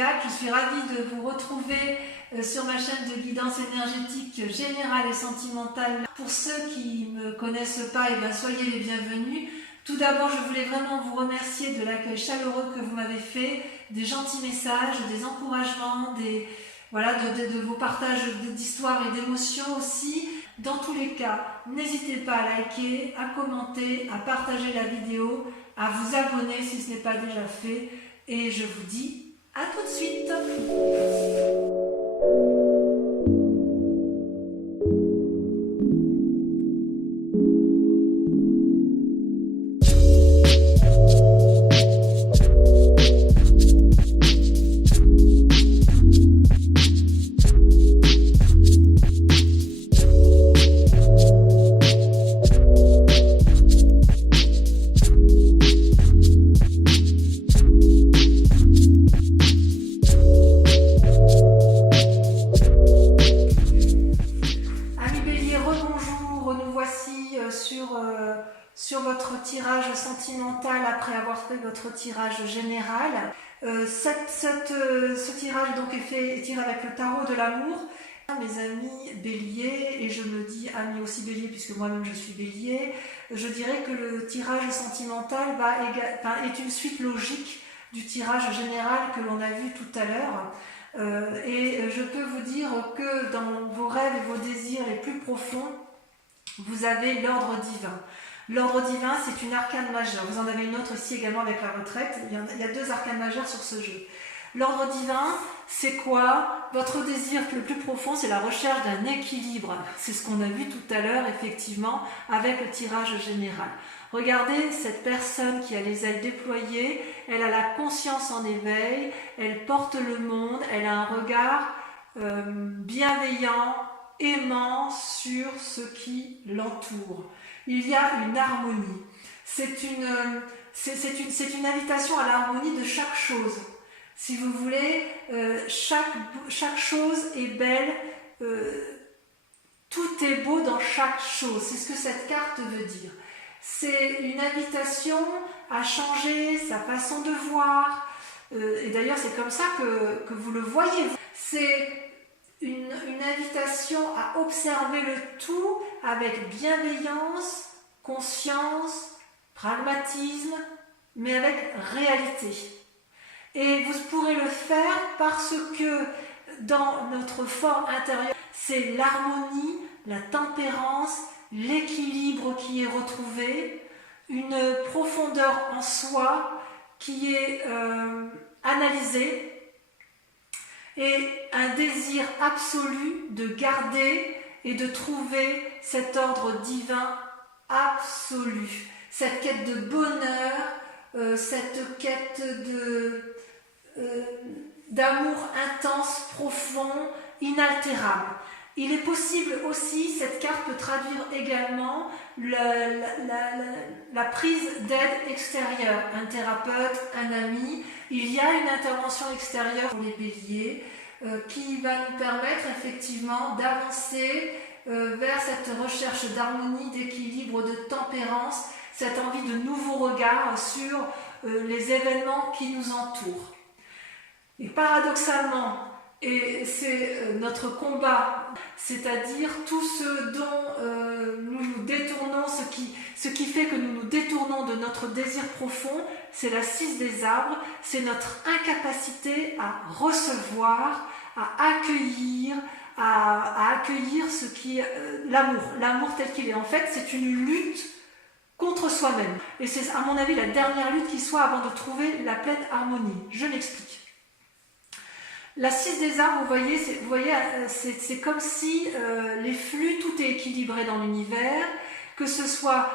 Zodiac. Je suis ravie de vous retrouver sur ma chaîne de guidance énergétique générale et sentimentale. Pour ceux qui ne me connaissent pas, soyez les bienvenus. Tout d'abord, je voulais vraiment vous remercier de l'accueil chaleureux que vous m'avez fait, des gentils messages, des encouragements, de vos partages d'histoires et d'émotions aussi. Dans tous les cas, n'hésitez pas à liker, à commenter, à partager la vidéo, à vous abonner si ce n'est pas déjà fait. Et je vous dis à tout de suite. Sur votre tirage sentimental après avoir fait votre tirage général. Ce tirage donc est tiré avec le tarot de l'amour. Mes amis béliers, et je me dis amis aussi béliers puisque moi-même je suis bélier, je dirais que le tirage sentimental est une suite logique du tirage général que l'on a vu tout à l'heure. Et je peux vous dire que dans vos rêves et vos désirs les plus profonds, vous avez l'ordre divin. L'ordre divin, c'est une arcane majeure. Vous en avez une autre ici également avec la retraite. Il y a deux arcanes majeures sur ce jeu. L'ordre divin, c'est quoi? Votre désir le plus profond, c'est la recherche d'un équilibre. C'est ce qu'on a vu tout à l'heure, effectivement, avec le tirage général. Regardez cette personne qui a les ailes déployées, elle a la conscience en éveil, elle porte le monde, elle a un regard bienveillant, aimant sur ce qui l'entoure. Il y a une harmonie. C'est une invitation à l'harmonie de chaque chose. Si vous voulez, chaque chose est belle, tout est beau dans chaque chose. C'est ce que cette carte veut dire. C'est une invitation à changer sa façon de voir. Et d'ailleurs, c'est comme ça que vous le voyez. C'est une invitation à observer le tout avec bienveillance, conscience, pragmatisme, mais avec réalité. Et vous pourrez le faire parce que dans notre forme intérieure, c'est l'harmonie, la tempérance, l'équilibre qui est retrouvé, une profondeur en soi qui est analysée, et un désir absolu de garder et de trouver cet ordre divin absolu, cette quête de bonheur, cette quête d'amour intense, profond, inaltérable. Il est possible aussi, cette carte peut traduire également la prise d'aide extérieure, un thérapeute, un ami. Il y a une intervention extérieure pour les béliers qui va nous permettre effectivement d'avancer vers cette recherche d'harmonie, d'équilibre, de tempérance, cette envie de nouveaux regards sur les événements qui nous entourent. Et paradoxalement, et c'est notre combat, c'est-à-dire tout ce dont nous nous détournons, ce qui fait que nous nous détournons de notre désir profond, c'est la 6 des arbres, c'est notre incapacité à recevoir, à accueillir ce qui l'amour tel qu'il est. En fait, c'est une lutte contre soi-même. Et c'est à mon avis la dernière lutte qui soit avant de trouver la pleine harmonie. Je m'explique. La 6 des arbres, vous voyez, c'est comme si les flux, tout est équilibré dans l'univers, que ce soit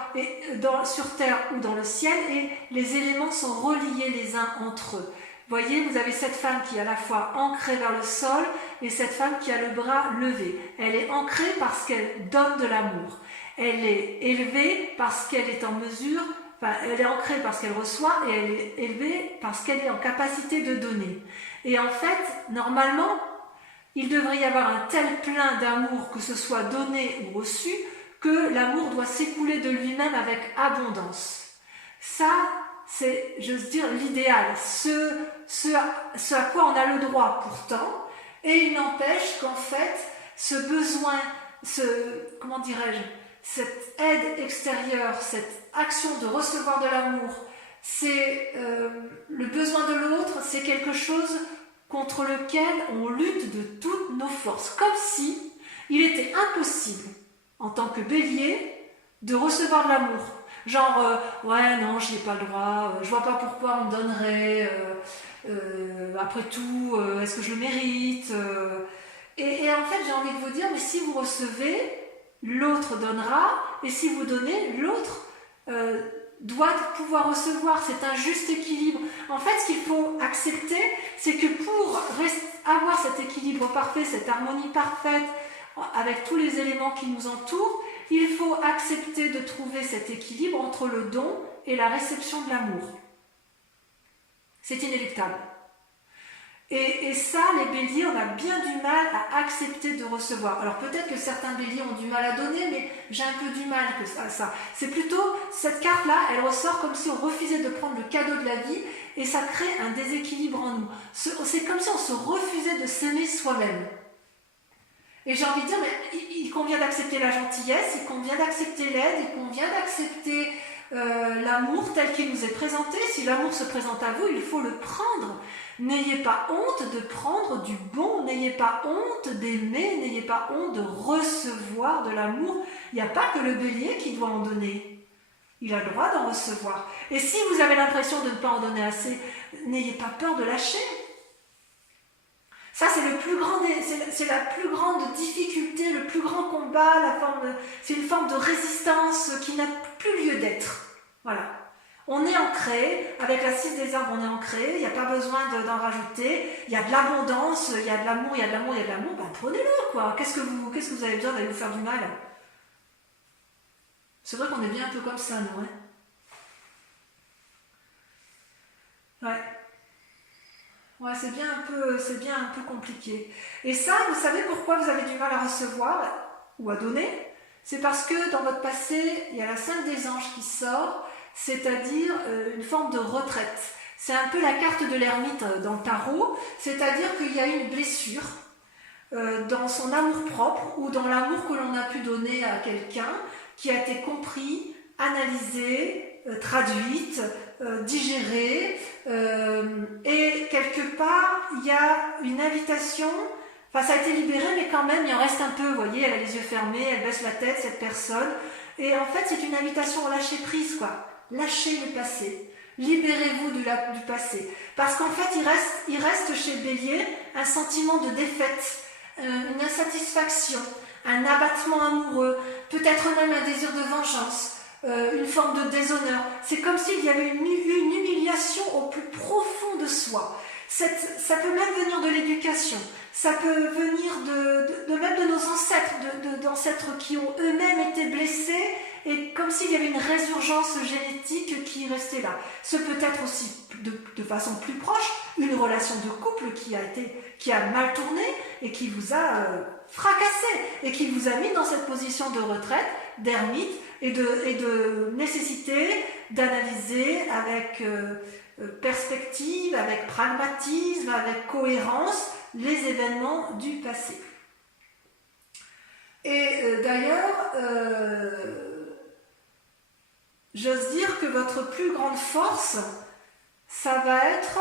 sur Terre ou dans le ciel, et les éléments sont reliés les uns entre eux. Vous voyez, vous avez cette femme qui est à la fois ancrée vers le sol et cette femme qui a le bras levé. Elle est ancrée parce qu'elle donne de l'amour. Elle est élevée parce qu'elle est en mesure, elle est ancrée parce qu'elle reçoit, et elle est élevée parce qu'elle est en capacité de donner. Et en fait, normalement, il devrait y avoir un tel plein d'amour, que ce soit donné ou reçu, que l'amour doit s'écouler de lui-même avec abondance. Ça, c'est, j'ose dire, l'idéal, ce ce à quoi on a le droit pourtant, et il n'empêche qu'en fait, ce besoin, comment dirais-je, cette aide extérieure, cette action de recevoir de l'amour, c'est le besoin de l'autre, c'est quelque chose contre lequel on lutte de toutes nos forces, comme si il était impossible, en tant que bélier, de recevoir de l'amour. Genre, ouais, non, je n'ai pas le droit, je vois pas pourquoi on me donnerait, après tout, est-ce que je le mérite et en fait, j'ai envie de vous dire, mais si vous recevez, l'autre donnera, et si vous donnez, l'autre doit pouvoir recevoir. C'est un juste équilibre. En fait, ce qu'il faut accepter, c'est que pour avoir cet équilibre parfait, cette harmonie parfaite, avec tous les éléments qui nous entourent, il faut accepter de trouver cet équilibre entre le don et la réception de l'amour. C'est inéluctable. Et ça, les béliers, on a bien du mal à accepter de recevoir. Alors peut-être que certains béliers ont du mal à donner, mais j'ai un peu du mal à ça. C'est plutôt, cette carte-là, elle ressort comme si on refusait de prendre le cadeau de la vie, et ça crée un déséquilibre en nous. C'est comme si on se refusait de s'aimer soi-même. Et j'ai envie de dire, mais il convient d'accepter la gentillesse, il convient d'accepter l'aide, il convient d'accepter l'amour tel qu'il nous est présenté. Si l'amour se présente à vous, il faut le prendre. N'ayez pas honte de prendre du bon, n'ayez pas honte d'aimer, n'ayez pas honte de recevoir de l'amour. Il n'y a pas que le bélier qui doit en donner. Il a le droit d'en recevoir. Et si vous avez l'impression de ne pas en donner assez, n'ayez pas peur de lâcher. Ça, c'est la plus grande difficulté, le plus grand combat, c'est une forme de résistance qui n'a plus lieu d'être. Voilà. On est ancré, avec la 6 des arbres, on est ancré, il n'y a pas besoin d'en rajouter, il y a de l'abondance, il y a de l'amour, il y a de l'amour, il y a de l'amour, ben prenez-le, quoi. Qu'est-ce que vous avez besoin d'aller vous faire du mal? C'est vrai qu'on est bien un peu comme ça, nous, hein. Ouais. Ouais, c'est bien un peu compliqué. Et ça, vous savez pourquoi vous avez du mal à recevoir ou à donner? C'est parce que dans votre passé, il y a la 5 des anges qui sort, c'est-à-dire une forme de retraite. C'est un peu la carte de l'ermite dans le tarot, c'est-à-dire qu'il y a une blessure dans son amour-propre ou dans l'amour que l'on a pu donner à quelqu'un qui a été compris, analysé, traduite, digérée, et quelque part, il y a une invitation, enfin ça a été libéré, mais quand même, il en reste un peu, vous voyez, elle a les yeux fermés, elle baisse la tête, cette personne, et en fait, c'est une invitation au lâcher prise, quoi. Lâchez le passé. Libérez-vous du passé. Parce qu'en fait, il reste chez le bélier un sentiment de défaite, une insatisfaction, un abattement amoureux, peut-être même un désir de vengeance, une forme de déshonneur. C'est comme s'il y avait une humiliation au plus profond de soi. Ça peut même venir de l'éducation, ça peut venir même de nos ancêtres, d'ancêtres qui ont eux-mêmes été blessés, et comme s'il y avait une résurgence génétique qui restait là. Ce peut être aussi, de façon plus proche, une relation de couple qui a mal tourné et qui vous a fracassé et qui vous a mis dans cette position de retraite, d'ermite et de nécessité d'analyser avec perspective, avec pragmatisme, avec cohérence les événements du passé. Et d'ailleurs, j'ose dire que votre plus grande force, ça va être...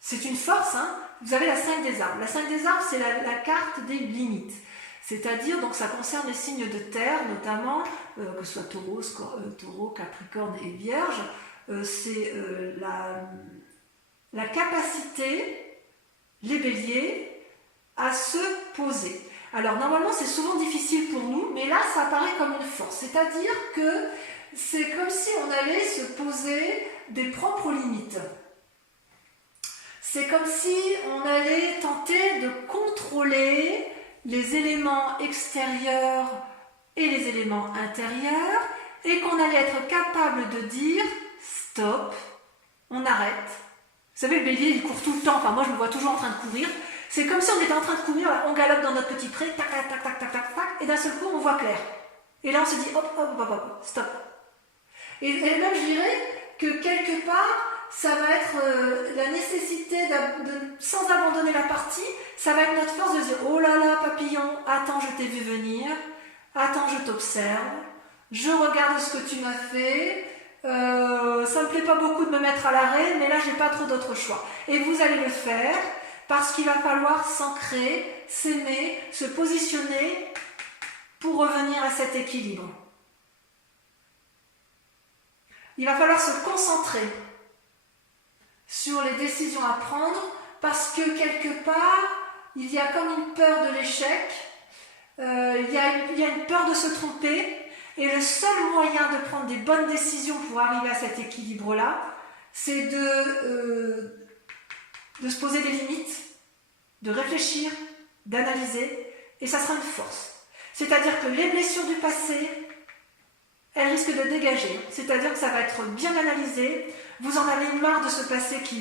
C'est une force, hein. Vous avez la 5 des arbres. La 5 des arbres, c'est la carte des limites. C'est-à-dire, donc ça concerne les signes de terre, notamment, que ce soit taureau, capricorne et vierge, c'est la capacité, les béliers, à se poser. Alors normalement c'est souvent difficile pour nous, mais là ça apparaît comme une force, c'est-à-dire que c'est comme si on allait se poser des propres limites. C'est comme si on allait tenter de contrôler les éléments extérieurs et les éléments intérieurs, et qu'on allait être capable de dire stop, on arrête. Vous savez, le bélier il court tout le temps, enfin moi je me vois toujours en train de courir. C'est comme si on était en train de courir, on galope dans notre petit pré, tac, tac, tac, tac, tac, tac, tac, et d'un seul coup, on voit clair. Et là, on se dit, hop, hop, hop, hop, stop. Et même, je dirais que quelque part, ça va être la nécessité, sans abandonner la partie, ça va être notre force de dire « Oh là là, papillon, attends, je t'ai vu venir, attends, je t'observe, je regarde ce que tu m'as fait, ça me plaît pas beaucoup de me mettre à l'arrêt, mais là, j'ai pas trop d'autre choix. » Et vous allez le faire parce qu'il va falloir s'ancrer, s'aimer, se positionner pour revenir à cet équilibre. Il va falloir se concentrer sur les décisions à prendre parce que quelque part, il y a comme une peur de l'échec, il y a une peur de se tromper et le seul moyen de prendre des bonnes décisions pour arriver à cet équilibre-là, c'est de se poser des limites, de réfléchir, d'analyser et ça sera une force. C'est-à-dire que les blessures du passé, elles risquent de dégager. C'est-à-dire que ça va être bien analysé. Vous en avez marre de ce passé qui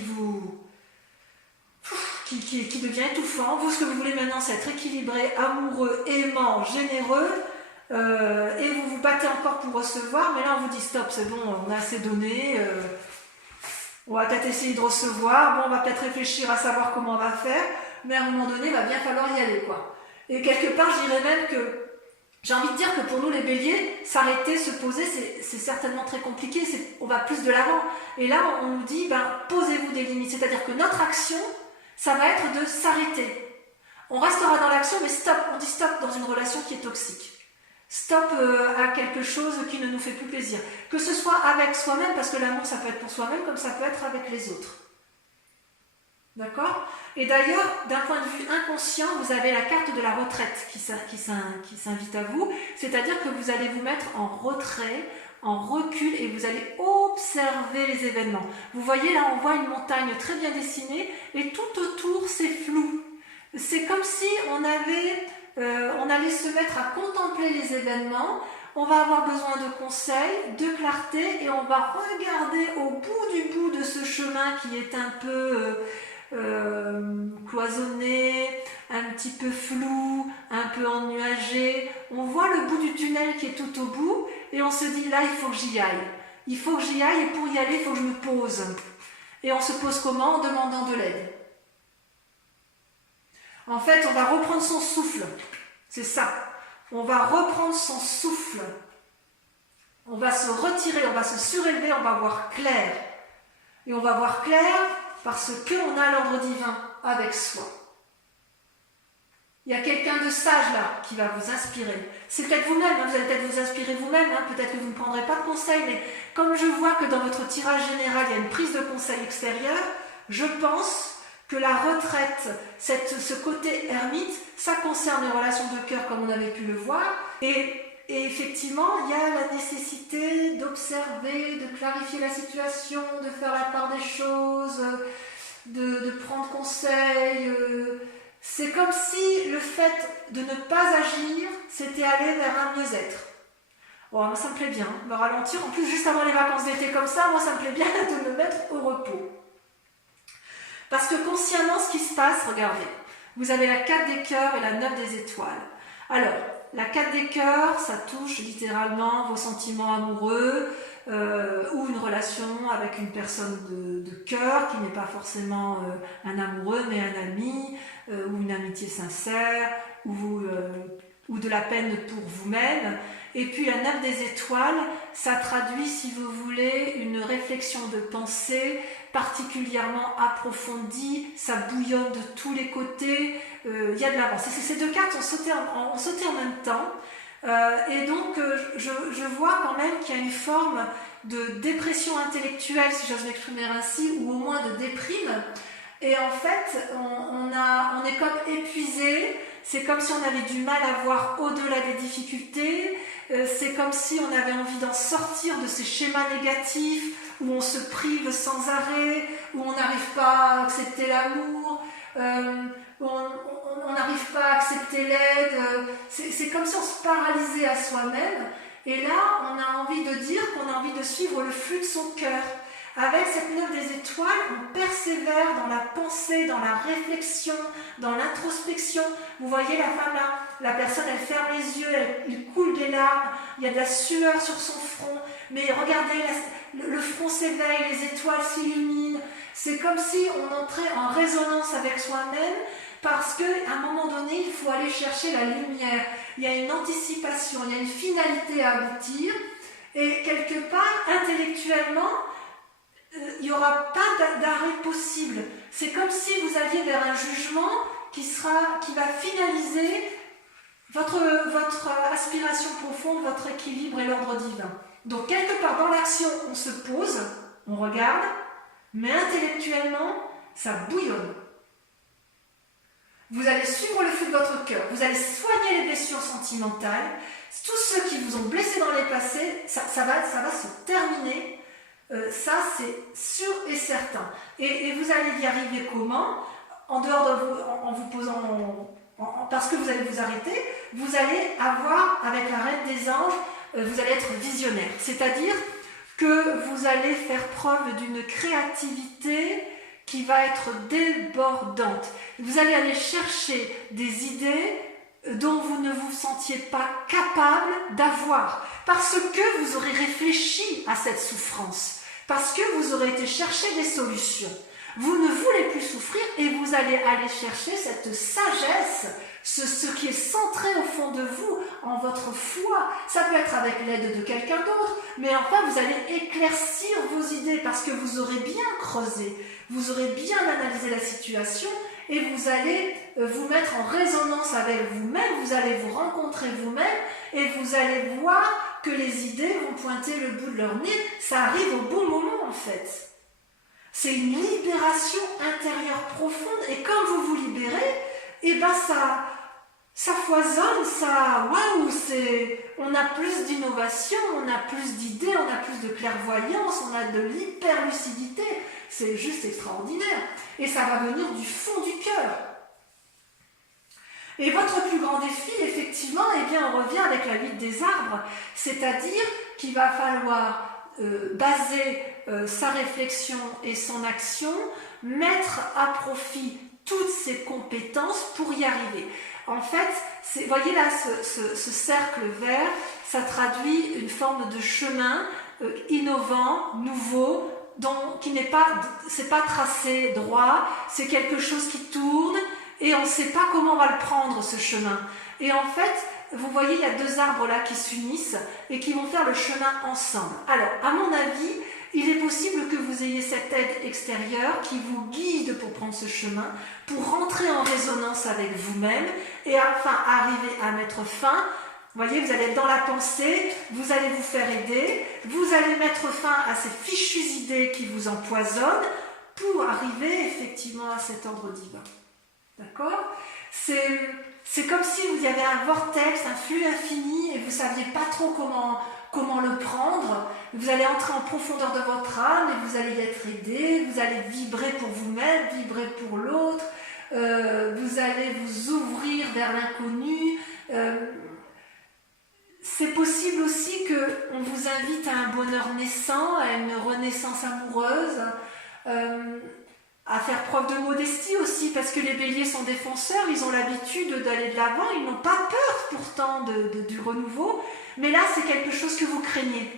devient étouffant. Vous, ce que vous voulez maintenant, c'est être équilibré, amoureux, aimant, généreux. Et vous vous battez encore pour recevoir. Mais là, on vous dit stop, c'est bon, on a assez donné. On va peut-être essayer de recevoir. Bon, on va peut-être réfléchir à savoir comment on va faire. Mais à un moment donné, il va bien falloir y aller, quoi. Et quelque part, je dirais même que j'ai envie de dire que pour nous les béliers, s'arrêter, se poser, c'est certainement très compliqué, on va plus de l'avant. Et là, on nous dit, posez-vous des limites. C'est-à-dire que notre action, ça va être de s'arrêter. On restera dans l'action, mais stop, on dit stop dans une relation qui est toxique. Stop à quelque chose qui ne nous fait plus plaisir. Que ce soit avec soi-même, parce que l'amour, ça peut être pour soi-même, comme ça peut être avec les autres. D'accord ? Et d'ailleurs, d'un point de vue inconscient, vous avez la carte de la retraite qui s'invite à vous, c'est-à-dire que vous allez vous mettre en retrait, en recul, et vous allez observer les événements. Vous voyez, là, on voit une montagne très bien dessinée, et tout autour, c'est flou. C'est comme si on allait se mettre à contempler les événements, on va avoir besoin de conseils, de clarté, et on va regarder au bout de ce chemin qui est un peu cloisonné, un petit peu flou, un peu ennuagé. On voit le bout du tunnel qui est tout au bout et on se dit là, il faut que j'y aille. Il faut que j'y aille et pour y aller, il faut que je me pose. Et on se pose comment ? En demandant de l'aide. En fait, on va reprendre son souffle. C'est ça. On va reprendre son souffle. On va se retirer, on va se surélever, on va voir clair. Et on va voir clair parce qu'on a l'ordre divin avec soi. Il y a quelqu'un de sage là qui va vous inspirer. C'est peut-être vous-même, vous allez peut-être vous inspirer vous-même, peut-être que vous ne prendrez pas de conseils, mais comme je vois que dans votre tirage général, il y a une prise de conseil extérieur, je pense que la retraite, ce côté ermite, ça concerne les relations de cœur comme on avait pu le voir, et effectivement, il y a la nécessité d'observer, de clarifier la situation, de faire la part des choses, de prendre conseil. C'est comme si le fait de ne pas agir, c'était aller vers un mieux-être. Bon, moi ça me plaît bien, me ralentir. En plus, juste avant les vacances d'été comme ça, moi ça me plaît bien de me mettre au repos. Parce que consciemment, ce qui se passe, regardez, vous avez la 4 des cœurs et la 9 des étoiles. Alors, la 4 des cœurs, ça touche littéralement vos sentiments amoureux ou une relation avec une personne de cœur qui n'est pas forcément un amoureux mais un ami ou une amitié sincère ou de la peine pour vous-même. Et puis la 9 des étoiles, ça traduit, si vous voulez, une réflexion de pensée particulièrement approfondie, ça bouillonne de tous les côtés, il y a de l'avance. Ces deux cartes ont sauté en même temps, et donc je vois quand même qu'il y a une forme de dépression intellectuelle, si j'ose m'exprimer ainsi, ou au moins de déprime, et en fait on est comme épuisé, c'est comme si on avait du mal à voir au-delà des difficultés, c'est comme si on avait envie d'en sortir de ces schémas négatifs où on se prive sans arrêt, où on n'arrive pas à accepter l'amour, où on n'arrive pas à accepter l'aide. C'est comme si on se paralysait à soi-même. Et là, on a envie de dire qu'on a envie de suivre le flux de son cœur. Avec cette 9 des étoiles, on persévère dans la pensée, dans la réflexion, dans l'introspection. Vous voyez la femme là, la personne elle ferme les yeux, il coule des larmes, il y a de la sueur sur son front, mais regardez, le front s'éveille, les étoiles s'illuminent. C'est comme si on entrait en résonance avec soi-même, parce qu'à un moment donné, il faut aller chercher la lumière. Il y a une anticipation, il y a une finalité à aboutir, et quelque part, intellectuellement, il n'y aura pas d'arrêt possible. C'est comme si vous alliez vers un jugement qui va finaliser votre aspiration profonde, votre équilibre et l'ordre divin. Donc quelque part dans l'action, on se pose, on regarde, mais intellectuellement, ça bouillonne. Vous allez suivre le flux de votre cœur, vous allez soigner les blessures sentimentales, tous ceux qui vous ont blessé dans les passés, ça va se terminer, ça c'est sûr et certain. Et vous allez y arriver comment? En dehors de vous, en vous posant, parce que vous allez vous arrêter, vous allez avoir, avec la reine des anges, vous allez être visionnaire. C'est-à-dire que vous allez faire preuve d'une créativité qui va être débordante. Vous allez aller chercher des idées dont vous ne vous sentiez pas capable d'avoir, parce que vous aurez réfléchi à cette souffrance, parce que vous aurez été chercher des solutions. Vous ne voulez plus souffrir et vous allez aller chercher cette sagesse, ce qui est centré au fond de vous, en votre foi. Ça peut être avec l'aide de quelqu'un d'autre, mais enfin vous allez éclaircir vos idées parce que vous aurez bien creusé, vous aurez bien analysé la situation et vous allez vous mettre en résonance avec vous-même, vous allez vous rencontrer vous-même et vous allez voir que les idées vont pointer le bout de leur nez. Ça arrive au bon moment en fait. C'est une libération intérieure profonde et quand vous vous libérez, eh ben ça foisonne, waouh, on a plus d'innovation, on a plus d'idées, on a plus de clairvoyance, on a de l'hyperlucidité. C'est juste extraordinaire. Et ça va venir du fond du cœur. Et votre plus grand défi, effectivement, eh bien, on revient avec la huile des arbres, c'est-à-dire qu'il va falloir baser sa réflexion et son action, mettre à profit toutes ses compétences pour y arriver. En fait, vous voyez là ce cercle vert, ça traduit une forme de chemin innovant, nouveau, qui n'est pas, c'est pas tracé droit, c'est quelque chose qui tourne et on ne sait pas comment on va le prendre ce chemin. Et en fait, vous voyez, il y a deux arbres là qui s'unissent et qui vont faire le chemin ensemble. Alors, à mon avis, il est possible que vous ayez cette aide extérieure qui vous guide pour prendre ce chemin, pour rentrer en résonance avec vous-même et enfin arriver à mettre fin. Vous voyez, vous allez être dans la pensée, vous allez vous faire aider, vous allez mettre fin à ces fichues idées qui vous empoisonnent pour arriver effectivement à cet ordre divin. D'accord ? C'est comme si vous y avait un vortex, un flux infini et vous ne saviez pas trop comment le prendre. Vous allez entrer en profondeur de votre âme et vous allez y être aidé, vous allez vibrer pour vous-même, vibrer pour l'autre, vous allez vous ouvrir vers l'inconnu. C'est possible aussi qu'on vous invite à un bonheur naissant, à une renaissance amoureuse, à faire preuve de modestie aussi, parce que les béliers sont défenseurs, ils ont l'habitude d'aller de l'avant, ils n'ont pas peur pourtant du renouveau, mais là c'est quelque chose que vous craignez.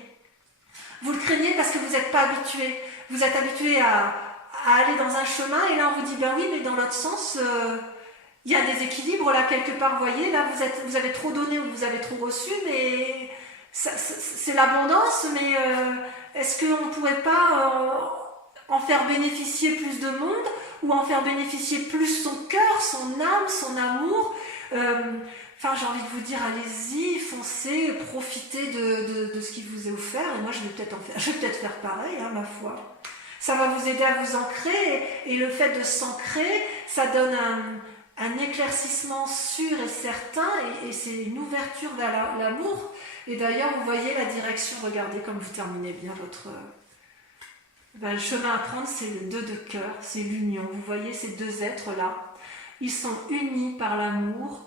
Vous le craignez parce que vous n'êtes pas habitué. Vous êtes habitué à aller dans un chemin et là on vous dit ben oui mais dans l'autre sens il y a des équilibres là quelque part, vous voyez, là vous avez trop donné ou vous avez trop reçu, mais c'est l'abondance, mais est-ce qu'on ne pourrait pas en faire bénéficier plus de monde ou en faire bénéficier plus son cœur, son âme, son amour. Enfin, j'ai envie de vous dire, allez-y, foncez, profitez de ce qui vous est offert. Et moi, je vais peut-être faire pareil, ma foi. Ça va vous aider à vous ancrer. Et le fait de s'ancrer, ça donne un éclaircissement sûr et certain. Et c'est une ouverture vers l'amour. Et d'ailleurs, vous voyez la direction. Regardez comme vous terminez bien votre... le chemin à prendre, c'est le 2 de cœur, c'est l'union. Vous voyez ces deux êtres-là, ils sont unis par l'amour,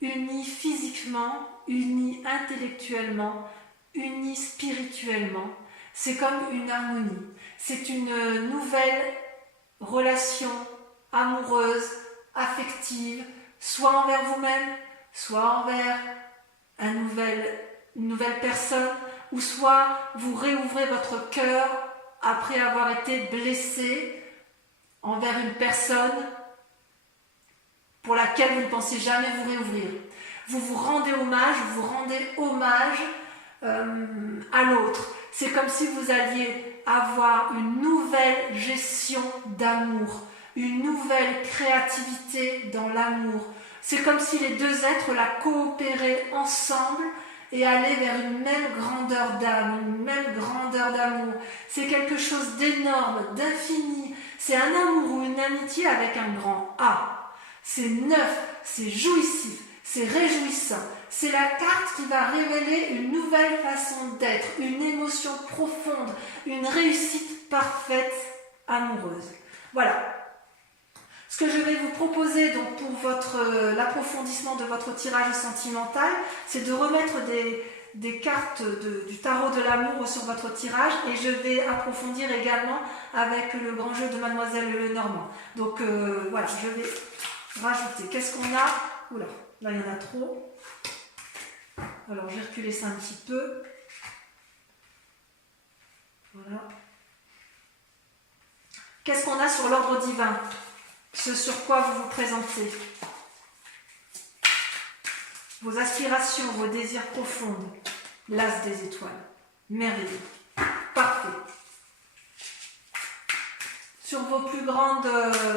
unis physiquement, unis intellectuellement, unis spirituellement. C'est comme une harmonie. C'est une nouvelle relation amoureuse, affective, soit envers vous-même, soit envers une nouvelle personne, ou soit vous réouvrez votre cœur après avoir été blessé envers une personne pour laquelle vous ne pensez jamais vous réouvrir. Vous vous rendez hommage à l'autre. C'est comme si vous alliez avoir une nouvelle gestion d'amour, une nouvelle créativité dans l'amour. C'est comme si les deux êtres la coopéraient ensemble et allaient vers une même grandeur d'âme, une même grandeur d'amour. C'est quelque chose d'énorme, d'infini. C'est un amour ou une amitié avec un grand A. C'est neuf, c'est jouissif, c'est réjouissant. C'est la carte qui va révéler une nouvelle façon d'être, une émotion profonde, une réussite parfaite, amoureuse. Voilà. Ce que je vais vous proposer donc pour l'approfondissement de votre tirage sentimental, c'est de remettre des cartes du tarot de l'amour sur votre tirage, et je vais approfondir également avec le grand jeu de Mademoiselle Lenormand. Donc voilà, je vais rajouter. Qu'est-ce qu'on a? Oula, là il y en a trop. Alors je vais reculer ça un petit peu. Voilà. Qu'est-ce qu'on a sur l'ordre divin? Ce sur quoi vous vous présentez. Vos aspirations, vos désirs profonds. L'as des étoiles. Merveilleux. Parfait. Sur vos plus grandes,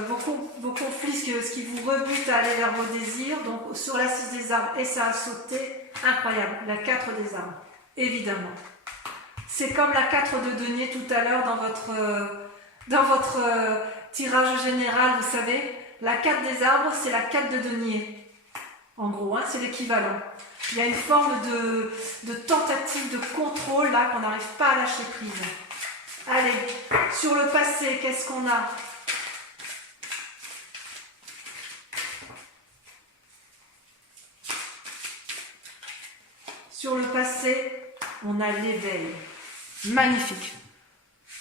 vos conflits, ce qui vous rebute à aller vers vos désirs, donc sur la 6 des arbres, et ça a sauté, incroyable, la 4 des arbres, évidemment. C'est comme la 4 de denier tout à l'heure dans votre tirage général, vous savez, la 4 des arbres, c'est la 4 de denier. En gros, hein, c'est l'équivalent. Il y a une forme de tentative de contrôle là qu'on n'arrive pas à lâcher prise. Allez, sur le passé, qu'est-ce qu'on a? Sur le passé, on a l'éveil. Magnifique.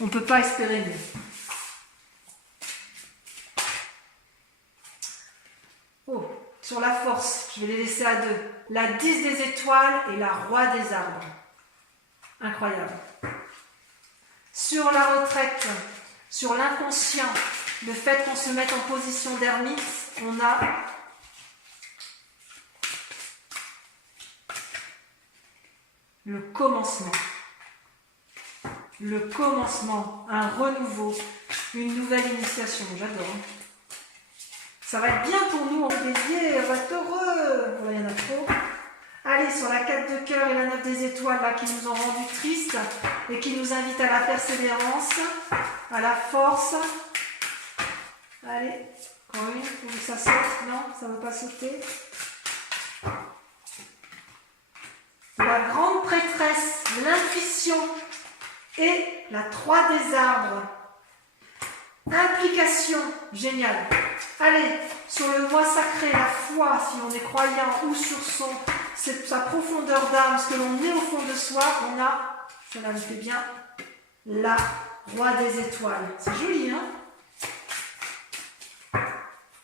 On ne peut pas espérer mieux. Oh, sur la force, je vais les laisser à deux. La 10 des étoiles et la roi des arbres. Incroyable. Sur la retraite, sur l'inconscient, le fait qu'on se mette en position d'ermite, on a le commencement. Le commencement, un renouveau, une nouvelle initiation. J'adore. Ça va être bien pour nous, en bélier, on va être heureux. Voilà, il y en a trop. Allez, sur la 4 de cœur et la 9 des étoiles, là, qui nous ont rendus tristes et qui nous invitent à la persévérance, à la force. Allez, encore une, faut que ça saute. Non, ça ne veut pas sauter. La grande prêtresse, l'intuition et la 3 des arbres. Implication, génial. Allez, sur le moi sacré, la foi, si on est croyant, ou sur sa profondeur d'âme, ce que l'on est au fond de soi, on a, cela me fait bien, la roi des étoiles. C'est joli, hein?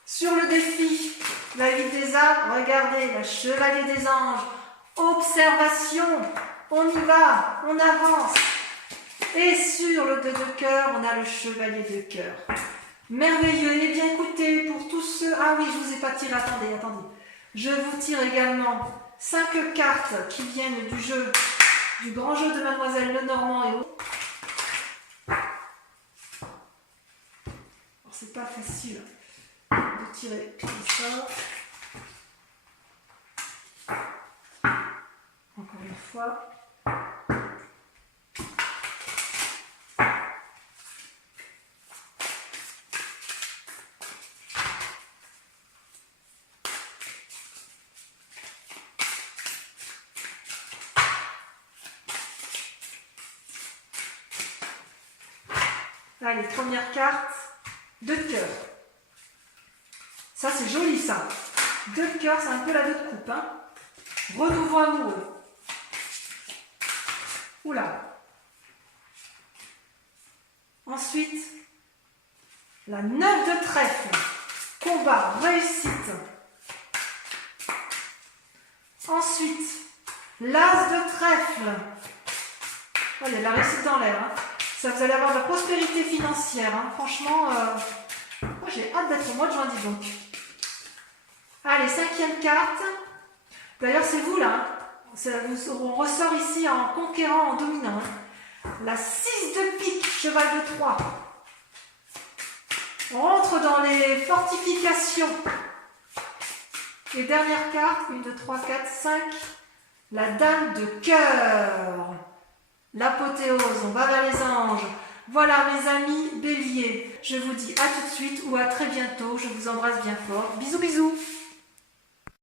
Sur le défi, la vie des arbres, regardez, la chevalier des anges, observation, on y va, on avance. Et sur le 2 de cœur, on a le chevalier de cœur. Merveilleux. Eh bien, écoutez, pour tous ceux... Ah oui, je ne vous ai pas tiré. Attendez. Je vous tire également 5 cartes qui viennent du grand jeu de Mademoiselle Lenormand et autres. Alors, c'est pas facile de tirer comme ça. Encore une fois. Allez, première carte, 2 de cœur. Ça, c'est joli, ça. 2 de cœur, c'est un peu la 2 de coupe. Hein. Renouveau amoureux. Oula. Ensuite, la 9 de trèfle. Combat, réussite. Ensuite, l'as de trèfle. Oh, il y a de la réussite dans l'air. Hein. Ça, vous allez avoir de la prospérité financière. Hein. Franchement, moi j'ai hâte d'être au mois de juin, dis donc. Allez, 5e carte. D'ailleurs, c'est vous là. Hein. On ressort ici en conquérant, en dominant. Hein. La 6 de pique, cheval de 3. On rentre dans les fortifications. Et dernière carte, 1, 2, 3, 4, 5. La dame de cœur. L'apothéose, on va vers les anges. Voilà mes amis béliers. Je vous dis à tout de suite ou à très bientôt. Je vous embrasse bien fort. Bisous bisous.